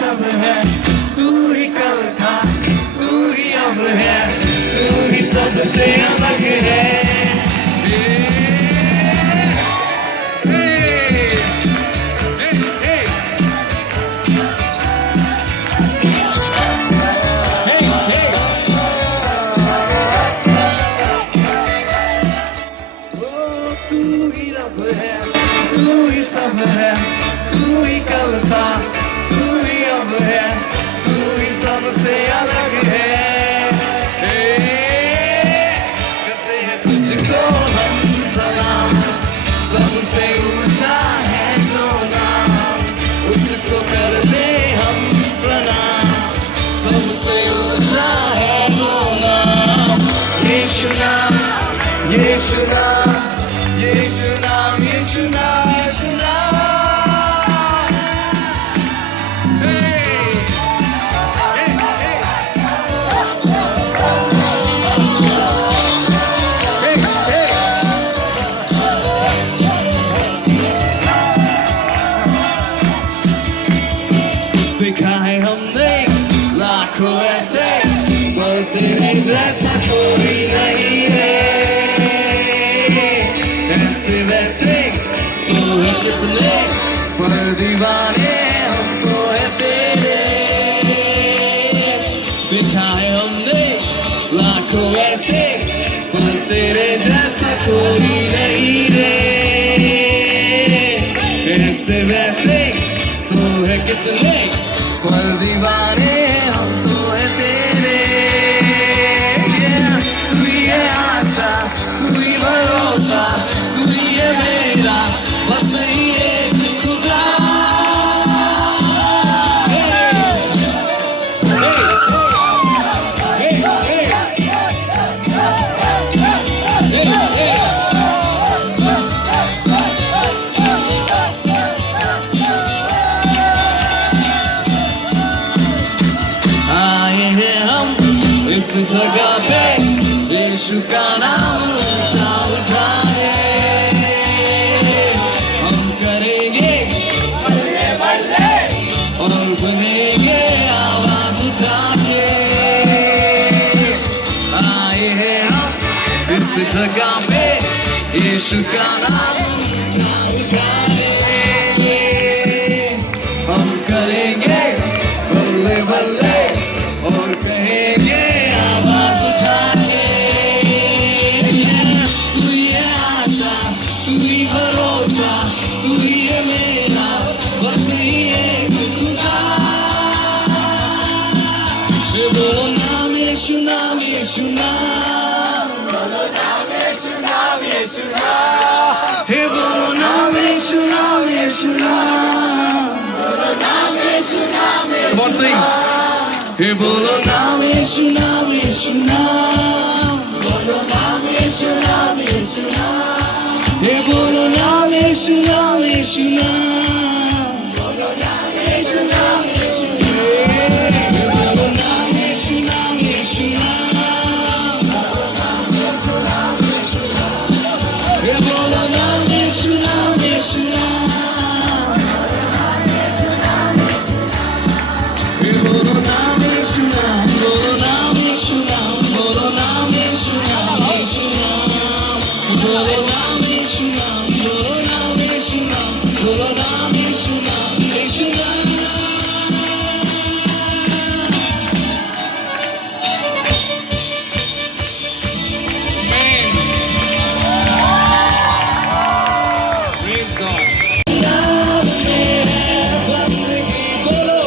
सब है, तू ही कल था, तू ही अब है, तू ही सबसे अलग है। तू ही रब है, तू ही सब है, तू ही कल था, तू ही अब है, तू ही सबसे अलग है। करते हैं तुझको हम सलाम, सबसे ऊंचा है जो नाम, उसको कर दे हम प्रणाम, सबसे ऊंचा है वो नाम। यीशु नाम, यीशु नाम, यीशु नाम, यीशु नाम, यीशु नाम। देखा है हमने लाखों ऐसे, पर तेरे जैसा कोई नहीं है। ऐसे वैसे तो है कितने, पर दीवाने हम तो है तेरे। देखा है हमने लाखों ऐसे, पर तेरे जैसा कोई नहीं रे। ऐसे वैसे तो है कितने, पर दीवाने हम तो है तेरे। तू ही है आशा, तू ही भरोसा, तू ही है मेरा बस ये खुदा। आए हैं हम इस जगह पे, यीशु का नाम ऊंचा उठाए। हम करेंगे बल्ले बल्ले और बनेंगे आवाज उठा के। आए हैं हम इस जगह पे, यीशु का नाम ऊंचा उठाए। हम करेंगे बल्ले बल्ले और कहेंगे आवाज उठा के। तू ही है आशा, तू ही भरोसा, तू ही है मेरा बस ये खुदा। बोलो नाम यीशु नाम, यीशु नाम, बोलो नाम यीशु नाम, यीशु नाम। हे बोलो नाम यीशु नाम, यीशु नाम, बोलो नाम यीशु नाम, यीशु नाम। हे बोलो नाम यीशु नाम, यीशु नाम, बोलो नाम यीशु नाम, यीशु नाम। हे बोलो नाम यीशु नाम, यीशु नाम, बोलो नाम यीशु नाम, यीशु नाम। हे बोलो नाम यीशु नाम, यीशु नाम, बोलो नाम यीशु नाम, यीशु नाम। हे बोलो नाम यीशु नाम, यीशु नाम, हे बोलो नाम यीशु नाम, बोलो नाम यीशु नाम, बोलो नाम यीशु नाम, यीशु नाम। बोलो नाम यीशु नाम, बोलो नाम यीशु नाम, बोलो नाम यीशु नाम, यीशु नाम। Praise God. नाम है बंदगी, बोलो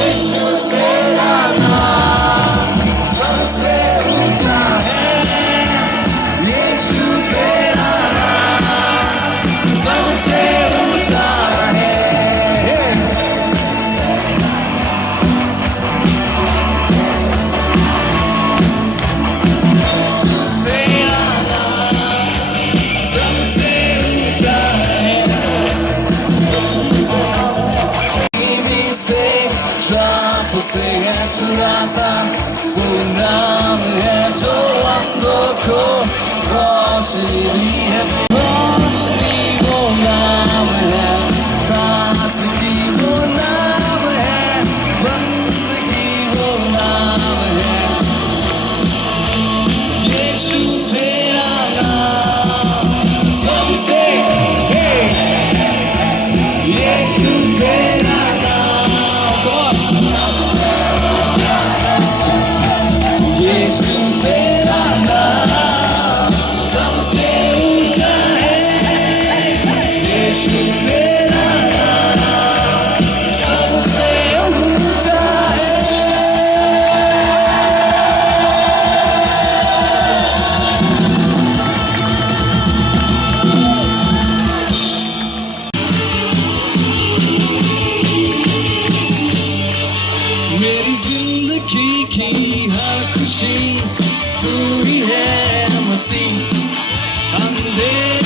यीशु तेरा नाम सबसे ऊंचा है। यीशु तेरा नाम सबसे ऊंचा है। तेरा नाम सबसे ऊंचा है। टीवी से श्राप से है छुड़ाता, वो नाम है जो अंधों को रोशनी दी है। रोशनी वो नाम है। लिखी हर खुशी तू ही है हम हंसी अंधेरे